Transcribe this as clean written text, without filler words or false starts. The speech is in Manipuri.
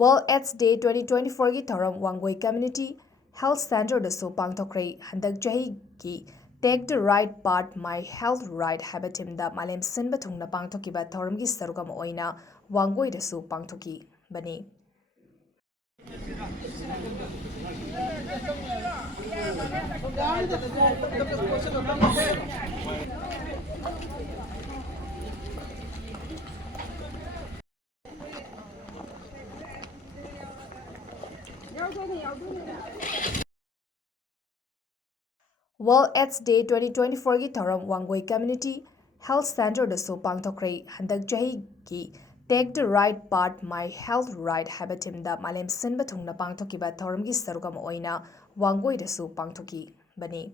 World AIDS Day 2024 ꯒꯤ ꯊꯧꯔꯝ ꯋꯥꯡꯒꯣꯏ ꯀꯝꯃ꯭ꯌꯨꯅꯤꯇꯤ ꯍꯦꯜꯊ ꯁꯦꯟꯇꯔꯗꯁꯨ ꯄꯥꯡꯊꯣꯛꯈ꯭ꯔꯦ꯫ ꯍꯟꯗꯛ ꯆꯍꯤꯒꯤ take the right path my health right ꯍꯥꯏꯕ ꯊꯤꯝꯗ ꯃꯥꯂꯦꯝ ꯁꯤꯟꯕ ꯊꯨꯡꯅ ꯄꯥꯡꯊꯣꯛꯈꯤꯕ ꯊꯧꯔꯝꯒꯤ ꯁꯔꯨꯛ ꯑꯃ ꯑꯣꯏꯅ ꯋꯥꯡꯒꯣꯏꯗꯁꯨ ꯄꯥꯡꯊꯣꯛꯈꯤꯕꯅꯤ꯫ World AIDS Day 2024 ꯒꯤ ꯊꯧꯔꯝ ꯋꯥꯡꯒꯣꯏ ꯀꯝꯃ꯭ꯌꯨꯅꯤꯇꯤ ꯍꯦꯜꯊ ꯁꯦꯟꯇꯔꯗꯁꯨ ꯄꯥꯡꯊꯣꯛꯈ꯭ꯔꯦ꯫ ꯍꯟꯗꯛ ꯆꯍꯤꯒꯤ take the right path my health right ꯍꯥꯏꯕ ꯊꯤꯝꯗ ꯃꯥꯂꯦꯝ ꯁꯤꯟꯕ ꯊꯨꯡꯅ ꯄꯥꯡꯊꯣꯛꯈꯤꯕ ꯊꯧꯔꯝꯒꯤ ꯁꯔꯨꯛ ꯑꯃ ꯑꯣꯏꯅ ꯋꯥꯡꯒꯣꯏꯗꯁꯨ ꯄꯥꯡꯊꯣꯛꯈꯤꯕꯅꯤ꯫